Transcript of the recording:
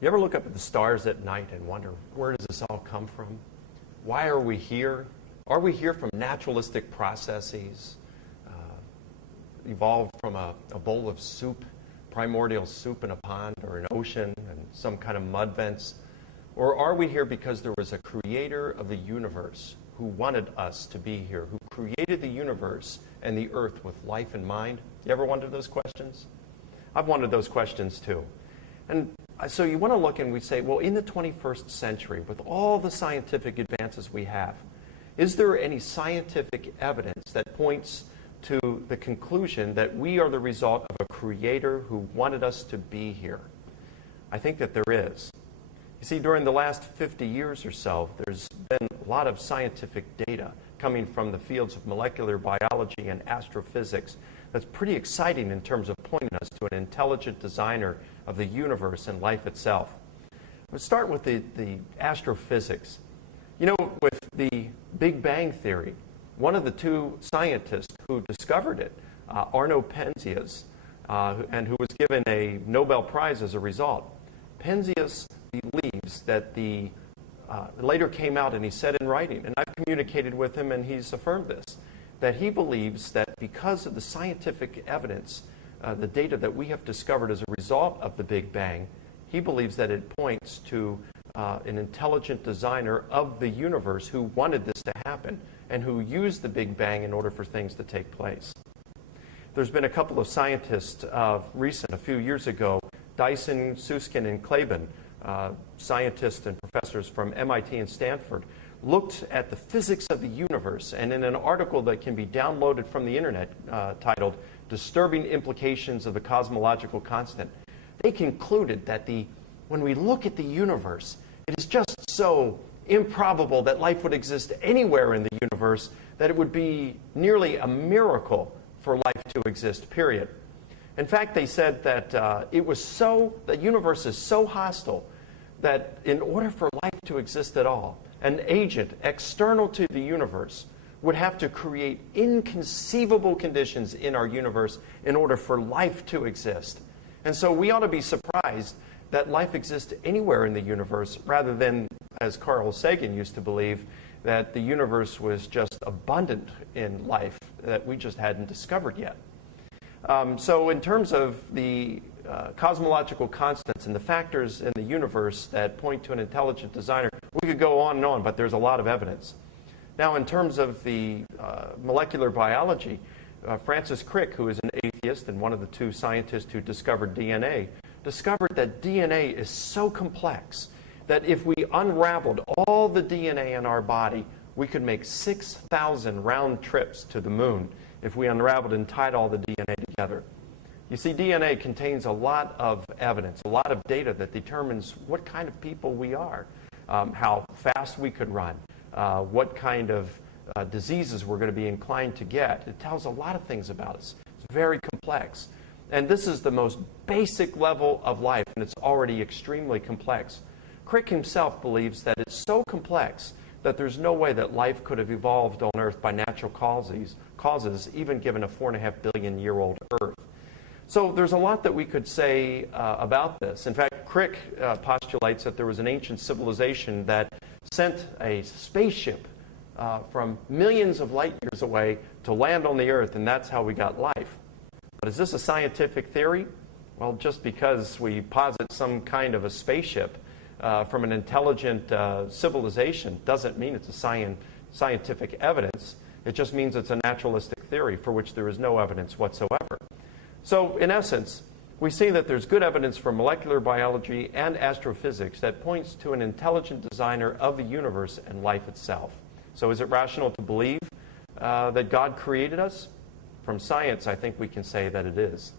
You ever look up at the stars at night and wonder, where does this all come from? Why are we here? Are we here from naturalistic processes, evolved from a bowl of soup, primordial soup in a pond or an ocean and some kind of mud vents? Or are we here because there was a creator of the universe who wanted us to be here, who created the universe and the earth with life in mind? You ever wondered those questions? I've wondered those questions too. And so you want to look and we say, well, in the 21st century, with all the scientific advances we have, is there any scientific evidence that points to the conclusion that we are the result of a creator who wanted us to be here? I think that there is. You see, during the last 50 years or so, there's been a lot of scientific data coming from the fields of molecular biology and astrophysics that's pretty exciting in terms of pointing us to an intelligent designer of the universe and life itself. Let's start with the astrophysics. You know, with the Big Bang Theory, one of the two scientists who discovered it, Arno Penzias, and who was given a Nobel Prize as a result, Penzias believes that later came out and he said in writing, and I've communicated with him and he's affirmed this, that he believes that because of the scientific evidence, the data that we have discovered as a result of the Big Bang, he believes that it points to an intelligent designer of the universe who wanted this to happen and who used the Big Bang in order for things to take place. There's been a couple of scientists a few years ago, Dyson, Susskind, and Klaban, scientists and professors from MIT and Stanford, looked at the physics of the universe, and in an article that can be downloaded from the internet titled Disturbing Implications of the Cosmological Constant, they concluded that when we look at the universe, it is just so improbable that life would exist anywhere in the universe that it would be nearly a miracle for life to exist, period. In fact, they said that the universe is so hostile that in order for life to exist at all, an agent external to the universe would have to create inconceivable conditions in our universe in order for life to exist. And so we ought to be surprised that life exists anywhere in the universe rather than, as Carl Sagan used to believe, that the universe was just abundant in life that we just hadn't discovered yet. So in terms of the cosmological constants and the factors in the universe that point to an intelligent designer, we could go on, but there's a lot of evidence. Now, in terms of the molecular biology, Francis Crick, who is an atheist and one of the two scientists who discovered DNA, discovered that DNA is so complex that if we unraveled all the DNA in our body, we could make 6,000 round trips to the moon if we unraveled and tied all the DNA together. You see, DNA contains a lot of evidence, a lot of data that determines what kind of people we are, how fast we could run, what kind of diseases we're going to be inclined to get. It tells a lot of things about us. It's very complex. And this is the most basic level of life, and it's already extremely complex. Crick himself believes that it's so complex that there's no way that life could have evolved on Earth by natural causes, even given a 4.5 billion year old Earth. So there's a lot that we could say about this. In fact, Crick postulates that there was an ancient civilization that sent a spaceship from millions of light years away to land on the Earth, and that's how we got life. But is this a scientific theory? Well, just because we posit some kind of a spaceship from an intelligent civilization doesn't mean it's a scientific evidence. It just means it's a naturalistic theory for which there is no evidence whatsoever. So, in essence, we see that there's good evidence from molecular biology and astrophysics that points to an intelligent designer of the universe and life itself. So is it rational to believe that God created us? From science, I think we can say that it is.